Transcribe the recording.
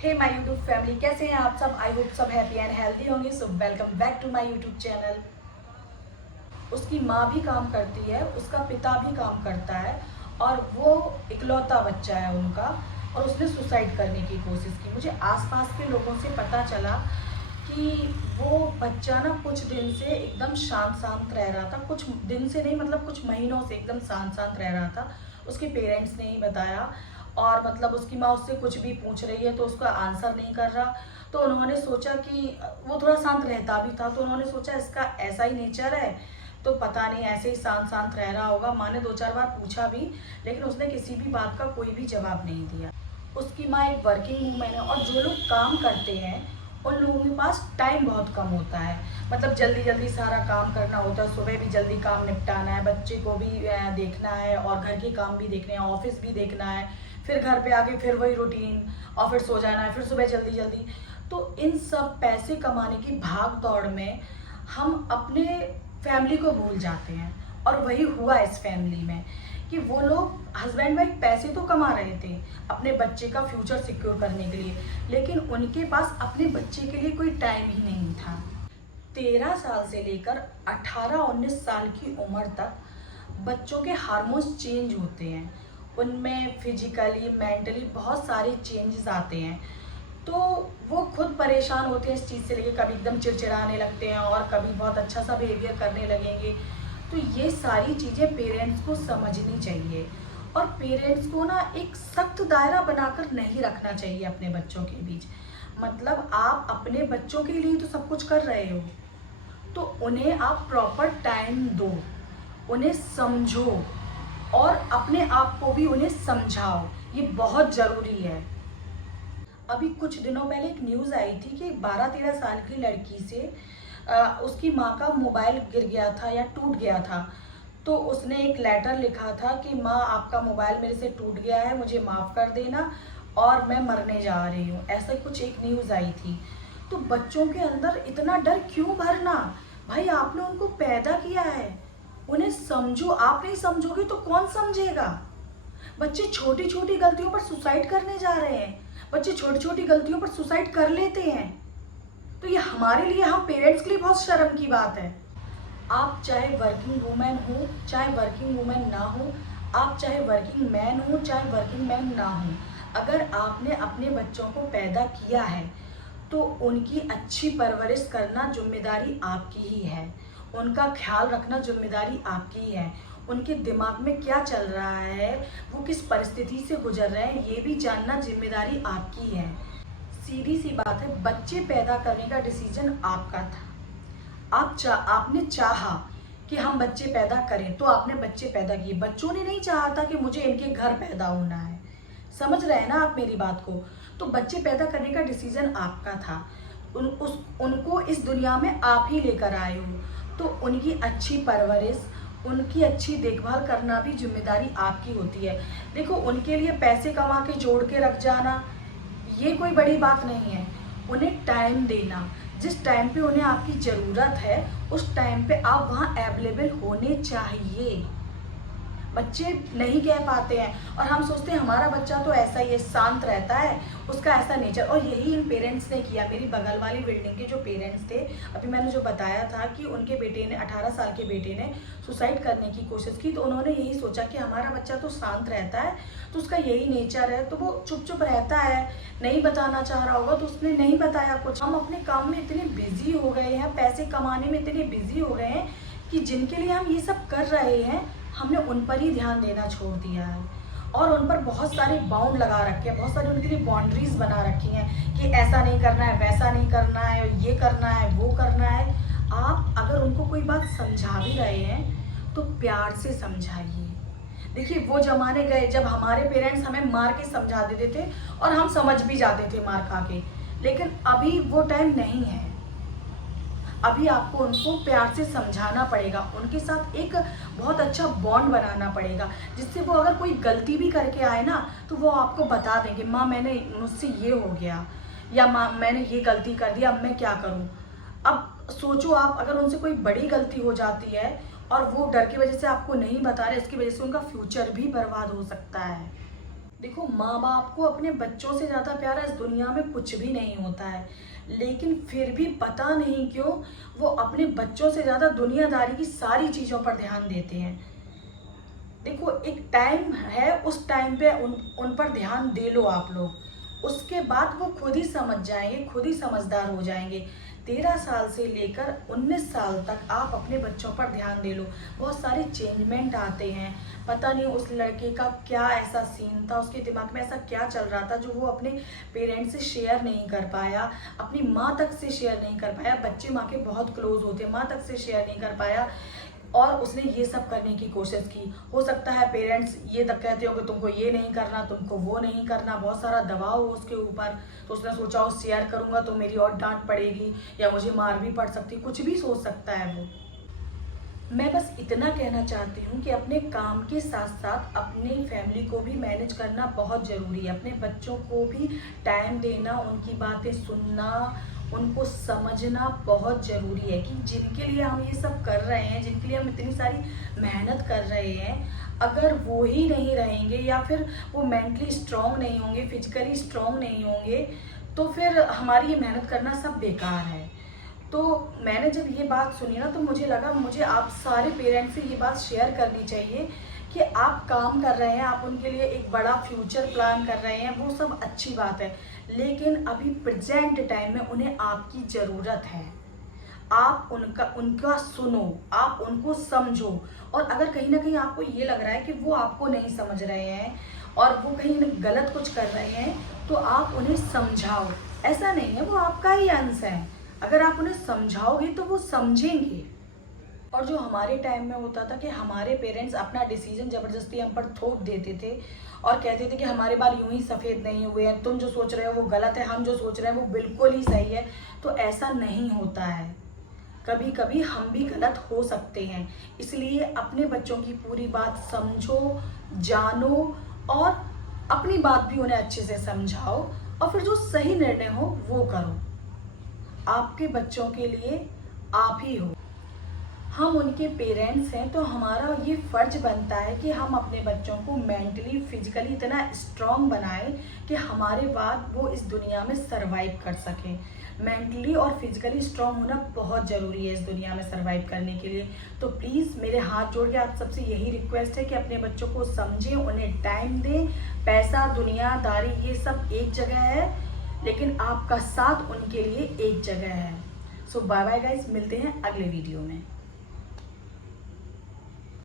Hey my YouTube family, कैसे हैं आप सब। आई होप सब हैप्पी एंड हेल्दी होंगे। So welcome back to my YouTube channel. उसकी माँ भी काम करती है, उसका पिता भी काम करता है और वो इकलौता बच्चा है उनका, और उसने सुसाइड करने की कोशिश की। मुझे आसपास के लोगों से पता चला कि वो बच्चा ना कुछ दिन से एकदम शांत शांत रह रहा था। कुछ दिन से नहीं, मतलब कुछ महीनों से एकदम शांत शांत रह रहा था। उसके पेरेंट्स ने ही बताया, और मतलब उसकी माँ उससे कुछ भी पूछ रही है तो उसका आंसर नहीं कर रहा। तो उन्होंने सोचा कि वो थोड़ा शांत रहता भी था, तो उन्होंने सोचा इसका ऐसा ही नेचर है, तो पता नहीं ऐसे ही शांत शांत रह रहा होगा। माँ ने 2-4 बार पूछा भी, लेकिन उसने किसी भी बात का कोई भी जवाब नहीं दिया। उसकी माँ एक वर्किंग वूमेन है, और जो लोग काम करते हैं उन लोगों के पास टाइम बहुत कम होता है। मतलब जल्दी जल्दी सारा काम करना होता है, सुबह भी जल्दी काम निपटाना है, बच्चे को भी देखना है, और घर के काम भी देखने हैं, ऑफिस भी देखना है, फिर घर पे आके फिर वही रूटीन, और फिर सो जाना है, फिर सुबह जल्दी जल्दी। तो इन सब पैसे कमाने की भाग दौड़ में हम अपने फैमिली को भूल जाते हैं। और वही हुआ इस फैमिली में कि वो लोग हस्बैंड वाइफ पैसे तो कमा रहे थे अपने बच्चे का फ्यूचर सिक्योर करने के लिए, लेकिन उनके पास अपने बच्चे के लिए कोई टाइम ही नहीं था। 13 साल से लेकर 18-19 साल की उम्र तक बच्चों के हार्मोन्स चेंज होते हैं, उनमें फिजिकली मेंटली बहुत सारे चेंजेस आते हैं। तो वो खुद परेशान होते हैं इस चीज़ से लेके, कभी एकदम चिड़चिड़ाने लगते हैं और कभी बहुत अच्छा सा बिहेवियर करने लगेंगे। तो ये सारी चीज़ें पेरेंट्स को समझनी चाहिए, और पेरेंट्स को ना एक सख्त दायरा बनाकर नहीं रखना चाहिए अपने बच्चों के बीच। मतलब आप अपने बच्चों के लिए तो सब कुछ कर रहे हो, तो उन्हें आप प्रॉपर टाइम दो, उन्हें समझो, और अपने आप को भी उन्हें समझाओ। ये बहुत ज़रूरी है। अभी कुछ दिनों पहले एक न्यूज़ आई थी कि 12-13 साल की लड़की से उसकी माँ का मोबाइल गिर गया था या टूट गया था। तो उसने एक लेटर लिखा था कि माँ, आपका मोबाइल मेरे से टूट गया है, मुझे माफ़ कर देना और मैं मरने जा रही हूँ। ऐसा कुछ एक न्यूज़ आई थी। तो बच्चों के अंदर इतना डर क्यों भरना। भाई, आपने उनको पैदा किया है, उन्हें समझो। आप नहीं समझोगे तो कौन समझेगा। बच्चे छोटी छोटी गलतियों पर सुसाइड करने जा रहे हैं, बच्चे छोटी छोटी गलतियों पर सुसाइड कर लेते हैं। तो ये हमारे लिए, हम पेरेंट्स के लिए बहुत शर्म की बात है। आप चाहे वर्किंग वुमेन हो चाहे वर्किंग वुमेन ना हो, आप चाहे वर्किंग मैन हो चाहे वर्किंग मैन ना हो, अगर आपने अपने बच्चों को पैदा किया है तो उनकी अच्छी परवरिश करना जिम्मेदारी आपकी ही है। उनका ख्याल रखना जिम्मेदारी आपकी ही है। उनके दिमाग में क्या चल रहा है, वो किस परिस्थिति से गुजर रहे हैं, ये भी जानना जिम्मेदारी आपकी है। सीधी सी बात है, बच्चे पैदा करने का डिसीजन आपका था। आपने चाहा कि हम बच्चे पैदा करें, तो आपने बच्चे पैदा किए। बच्चों ने नहीं चाहा था कि मुझे इनके घर पैदा होना है। समझ रहे हैं ना आप मेरी बात को। तो बच्चे पैदा करने का डिसीजन आपका था। उनको इस दुनिया में आप ही लेकर आए हो, तो उनकी अच्छी परवरिश, उनकी अच्छी देखभाल करना भी जिम्मेदारी आपकी होती है। देखो, उनके लिए पैसे कमा के जोड़ के रख जाना ये कोई बड़ी बात नहीं है। उन्हें टाइम देना, जिस टाइम पे उन्हें आपकी ज़रूरत है उस टाइम पे आप वहाँ अवेलेबल होने चाहिए। बच्चे नहीं कह पाते हैं, और हम सोचते हैं हमारा बच्चा तो ऐसा ही है, शांत रहता है, उसका ऐसा नेचर। और यही इन पेरेंट्स ने किया। मेरी बगल वाली बिल्डिंग के जो पेरेंट्स थे, अभी मैंने जो बताया था कि उनके बेटे ने, 18 साल के बेटे ने सुसाइड करने की कोशिश की, तो उन्होंने यही सोचा कि हमारा बच्चा तो शांत रहता है, तो उसका यही नेचर है, तो वो चुप चुप रहता है, नहीं बताना चाह रहा होगा तो उसने नहीं बताया कुछ। हम अपने काम में इतने बिजी हो गए हैं, पैसे कमाने में इतने बिजी हो गए हैं कि जिनके लिए हम ये सब कर रहे हैं, हमने उन पर ही ध्यान देना छोड़ दिया है, और उन पर बहुत सारे बाउंड लगा रखे हैं, बहुत सारी उनके लिए बाउंड्रीज बना रखी हैं कि ऐसा नहीं करना है, वैसा नहीं करना है, ये करना है, वो करना है। आप अगर उनको कोई बात समझा भी रहे हैं तो प्यार से समझाइए। देखिए, वो जमाने गए जब हमारे पेरेंट्स हमें मार के समझा देते थे और हम समझ भी जाते थे मार खा के, लेकिन अभी वो टाइम नहीं है। अभी आपको उनको प्यार से समझाना पड़ेगा, उनके साथ एक बहुत अच्छा बॉन्ड बनाना पड़ेगा, जिससे वो अगर कोई गलती भी करके आए ना तो वो आपको बता देंगे, माँ मैंने, मुझसे ये हो गया, या माँ मैंने ये गलती कर दी, अब मैं क्या करूँ। अब सोचो आप, अगर उनसे कोई बड़ी गलती हो जाती है और वो डर की वजह से आपको नहीं बता रहे, इसकी वजह से उनका फ्यूचर भी बर्बाद हो सकता है। देखो, माँ बाप को अपने बच्चों से ज़्यादा प्यारा इस दुनिया में कुछ भी नहीं होता है, लेकिन फिर भी पता नहीं क्यों वो अपने बच्चों से ज़्यादा दुनियादारी की सारी चीज़ों पर ध्यान देते हैं। देखो, एक टाइम है, उस टाइम पे उन पर ध्यान दे लो आप लोग, उसके बाद वो खुद ही समझ जाएंगे, खुद ही समझदार हो जाएंगे। 13 साल से लेकर 19 साल तक आप अपने बच्चों पर ध्यान दे लो, बहुत सारे चेंजमेंट आते हैं। पता नहीं उस लड़के का क्या ऐसा सीन था, उसके दिमाग में ऐसा क्या चल रहा था जो वो अपने पेरेंट्स से शेयर नहीं कर पाया, अपनी माँ तक से शेयर नहीं कर पाया। बच्चे माँ के बहुत क्लोज होते हैं, माँ तक से शेयर नहीं कर पाया, और उसने ये सब करने की कोशिश की। हो सकता है पेरेंट्स ये तक कहते हो कि तुमको ये नहीं करना, तुमको वो नहीं करना, बहुत सारा दबाव हो उसके ऊपर, तो उसने सोचा हो शेयर करूंगा तो मेरी और डांट पड़ेगी या मुझे मार भी पड़ सकती, कुछ भी सोच सकता है वो। मैं बस इतना कहना चाहती हूँ कि अपने काम के साथ साथ अपनी फैमिली को भी मैनेज करना बहुत ज़रूरी है। अपने बच्चों को भी टाइम देना, उनकी बातें सुनना, उनको समझना बहुत ज़रूरी है कि जिनके लिए हम ये सब कर रहे हैं, जिनके लिए हम इतनी सारी मेहनत कर रहे हैं, अगर वो ही नहीं रहेंगे या फिर वो मेंटली स्ट्रांग नहीं होंगे, फिजिकली स्ट्रांग नहीं होंगे, तो फिर हमारी ये मेहनत करना सब बेकार है। तो मैंने जब ये बात सुनी ना, तो मुझे लगा मुझे आप सारे पेरेंट्स से ये बात शेयर करनी चाहिए कि आप काम कर रहे हैं, आप उनके लिए एक बड़ा फ्यूचर प्लान कर रहे हैं, वो सब अच्छी बात है, लेकिन अभी प्रेजेंट टाइम में उन्हें आपकी ज़रूरत है। आप उनका सुनो, आप उनको समझो, और अगर कहीं ना कहीं आपको ये लग रहा है कि वो आपको नहीं समझ रहे हैं और वो कहीं गलत कुछ कर रहे हैं, तो आप उन्हें समझाओ। ऐसा नहीं है, वो आपका ही अंश है, अगर आप उन्हें समझाओगे तो वो समझेंगे। और जो हमारे टाइम में होता था कि हमारे पेरेंट्स अपना डिसीजन ज़बरदस्ती हम पर थोप देते थे और कहते थे कि हमारे बाल यूं ही सफ़ेद नहीं हुए हैं, तुम जो सोच रहे हो वो गलत है, हम जो सोच रहे हैं वो बिल्कुल ही सही है, तो ऐसा नहीं होता है। कभी कभी हम भी गलत हो सकते हैं, इसलिए अपने बच्चों की पूरी बात समझो, जानो, और अपनी बात भी उन्हें अच्छे से समझाओ, और फिर जो सही निर्णय हो वो करो। आपके बच्चों के लिए आप ही हो, हम उनके पेरेंट्स हैं, तो हमारा ये फ़र्ज बनता है कि हम अपने बच्चों को मेंटली फिजिकली इतना स्ट्रांग बनाएं कि हमारे बाद वो इस दुनिया में सरवाइव कर सकें। मेंटली और फिजिकली स्ट्रांग होना बहुत ज़रूरी है इस दुनिया में सरवाइव करने के लिए। तो प्लीज़ मेरे हाथ जोड़ के आप सबसे यही रिक्वेस्ट है कि अपने बच्चों को समझें, उन्हें टाइम दें। पैसा, दुनियादारी, ये सब एक जगह है, लेकिन आपका साथ उनके लिए एक जगह है। सो बाय बाय गाइस, मिलते हैं अगले वीडियो में।